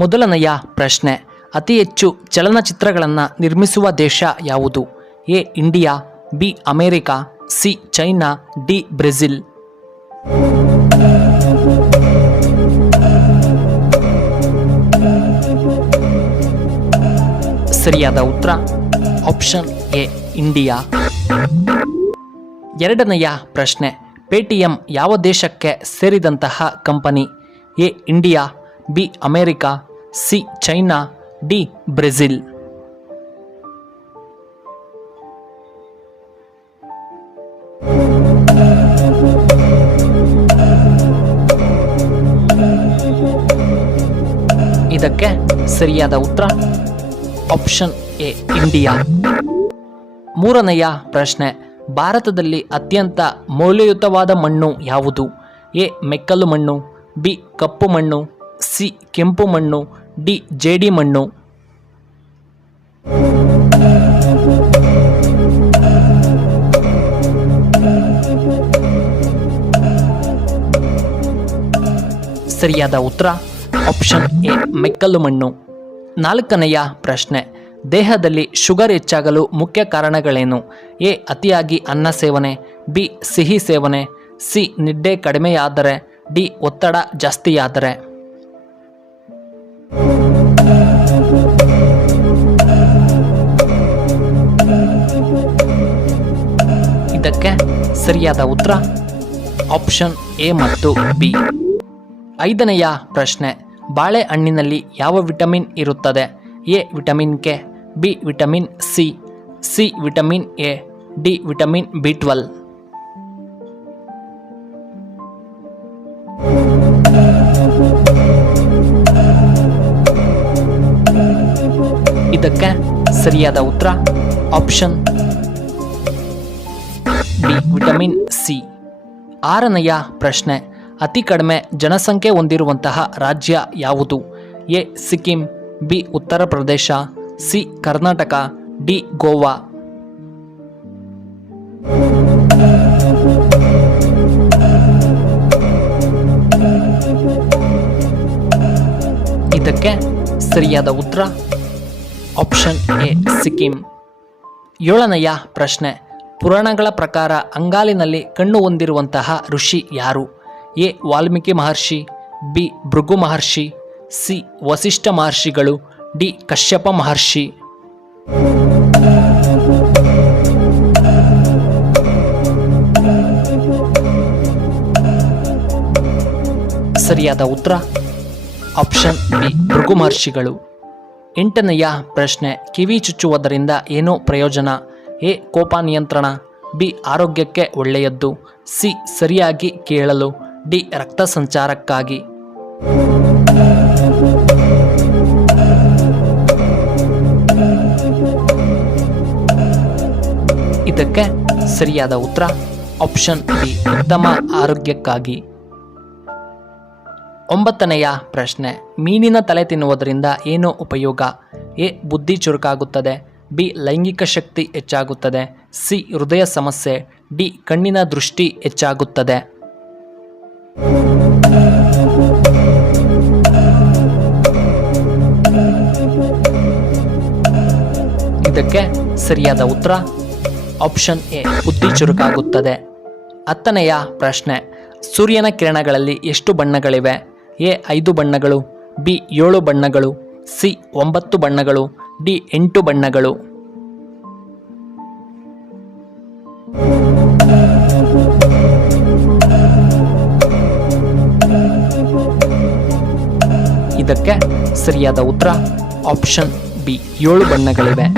ಮೊದಲನೆಯ ಪ್ರಶ್ನೆ, ಅತಿ ಹೆಚ್ಚು ಚಲನಚಿತ್ರಗಳನ್ನು ನಿರ್ಮಿಸುವ ದೇಶ ಯಾವುದು? A India, B America, C China, D Brazil. ಸರಿಯಾದ ಉತ್ತರ ಆಪ್ಷನ್ ಎ ಇಂಡಿಯಾ. ಎರಡನೆಯ ಪ್ರಶ್ನೆ, ಪೇಟಿಎಂ ಯಾವ ದೇಶಕ್ಕೆ ಸೇರಿದಂತಹ company? A India, B America, C China, D Brazil. ಇದಕ್ಕೆ ಸರಿಯಾದ ಉತ್ತರ ಆಪ್ಷನ್ ಎ ಇಂಡಿಯಾ. ಮೂರನೆಯ ಪ್ರಶ್ನೆ, ಭಾರತದಲ್ಲಿ ಅತ್ಯಂತ ಮೌಲ್ಯಯುತವಾದ ಮಣ್ಣು ಯಾವುದು? ಎ ಮೆಕ್ಕಲು ಮಣ್ಣು, ಬಿ ಕಪ್ಪು ಮಣ್ಣು, ಸಿ ಕೆಂಪು ಮಣ್ಣು, ಡಿ ಜೇಡಿ ಮಣ್ಣು. ಸರಿಯಾದ ಉತ್ತರ ಆಪ್ಷನ್ ಎ ಮೆಕ್ಕಲು ಮಣ್ಣು. ನಾಲ್ಕನೆಯ ಪ್ರಶ್ನೆ, ದೇಹದಲ್ಲಿ ಶುಗರ್ ಹೆಚ್ಚಾಗಲು ಮುಖ್ಯ ಕಾರಣಗಳೇನು? ಎ ಅತಿಯಾಗಿ ಅನ್ನ ಸೇವನೆ, ಬಿ ಸಿಹಿ ಸೇವನೆ, ಸಿ ನಿದ್ದೆ ಕಡಿಮೆಯಾದರೆ, ಡಿ ಒತ್ತಡ ಜಾಸ್ತಿಯಾದರೆ. ಇದಕ್ಕೆ ಸರಿಯಾದ ಉತ್ತರ ಆಪ್ಷನ್ ಎ ಮತ್ತು ಬಿ. ಐದನೆಯ ಪ್ರಶ್ನೆ, ಬಾಳೆಹಣ್ಣಿನಲ್ಲಿ ಯಾವ ವಿಟಮಿನ್ ಇರುತ್ತದೆ? A vitamin K, B vitamin C, C vitamin A, D vitamin ಬಿ12. ಇದಕ್ಕೆ ಸರಿಯಾದ ಉತ್ತರ ಆಪ್ಷನ್ ಬಿ ವಿಟಮಿನ್ ಸಿ. ಆರನೆಯ ಪ್ರಶ್ನೆ, ಅತಿ ಕಡಿಮೆ ಜನಸಂಖ್ಯೆ ಹೊಂದಿರುವಂತಹ ರಾಜ್ಯ ಯಾವುದು? A Sikkim, B Uttar Pradesh, C Karnataka, D Goa. ಇದಕ್ಕೆ ಸರಿಯಾದ ಉತ್ತರ ಆಪ್ಷನ್ ಎ ಸಿಕ್ಕಿಂ. ಏಳನೆಯ ಪ್ರಶ್ನೆ, ಪುರಾಣಗಳ ಪ್ರಕಾರ ಅಂಗಾಲಿನಲ್ಲಿ ಕಣ್ಣು ಹೊಂದಿರುವಂತಹ ಋಷಿ ಯಾರು? A Valmiki Maharshi, B Bhrigu Maharshi, C Vasishtha ಮಹರ್ಷಿಗಳು, ಡಿ ಕಶ್ಯಪ ಮಹರ್ಷಿ. ಸರಿಯಾದ ಉತ್ತರ ಆಪ್ಷನ್ ಬಿ ಭೃಗು ಮಹರ್ಷಿಗಳು. ಎಂಟನೆಯ ಪ್ರಶ್ನೆ, ಕಿವಿ ಚುಚ್ಚುವುದರಿಂದ ಏನೋ ಪ್ರಯೋಜನ? ಎ ಕೋಪ ನಿಯಂತ್ರಣ, ಬಿ ಆರೋಗ್ಯಕ್ಕೆ ಒಳ್ಳೆಯದ್ದು, ಸಿ ಸರಿಯಾಗಿ ಕೇಳಲು, ಡಿ ರಕ್ತ ಸಂಚಾರಕ್ಕಾಗಿ. ಇದಕ್ಕೆ ಸರಿಯಾದ ಉತ್ತರ ಆಪ್ಷನ್ ಬಿ ಉತ್ತಮ ಆರೋಗ್ಯಕ್ಕಾಗಿ. ಒಂಬತ್ತನೆಯ ಪ್ರಶ್ನೆ, ಮೀನಿನ ತಲೆ ತಿನ್ನುವುದರಿಂದ ಏನೋ ಉಪಯೋಗ? ಎ ಬುದ್ಧಿ ಚುರುಕಾಗುತ್ತದೆ, ಬಿ ಲೈಂಗಿಕ ಶಕ್ತಿ ಹೆಚ್ಚಾಗುತ್ತದೆ, ಸಿ ಹೃದಯ ಸಮಸ್ಯೆ, ಡಿ ಕಣ್ಣಿನ ದೃಷ್ಟಿ ಹೆಚ್ಚಾಗುತ್ತದೆ. ಇದಕ್ಕೆ ಸರಿಯಾದ ಉತ್ತರ ಆಪ್ಷನ್ ಎ ಬುದ್ಧಿ ಚುರುಕಾಗುತ್ತದೆ. ಹತ್ತನೆಯ ಪ್ರಶ್ನೆ, ಸೂರ್ಯನ ಕಿರಣಗಳಲ್ಲಿ ಎಷ್ಟು ಬಣ್ಣಗಳಿವೆ? ಎ 5 ಬಣ್ಣಗಳು, ಬಿ 7 ಬಣ್ಣಗಳು, ಸಿ 9 ಬಣ್ಣಗಳು, ಡಿ 8 ಬಣ್ಣಗಳು. ಇದಕ್ಕೆ ಸರಿಯಾದ ಉತ್ತರ ಆಪ್ಷನ್ ಬಿ 7 ಬಣ್ಣಗಳಿವೆ.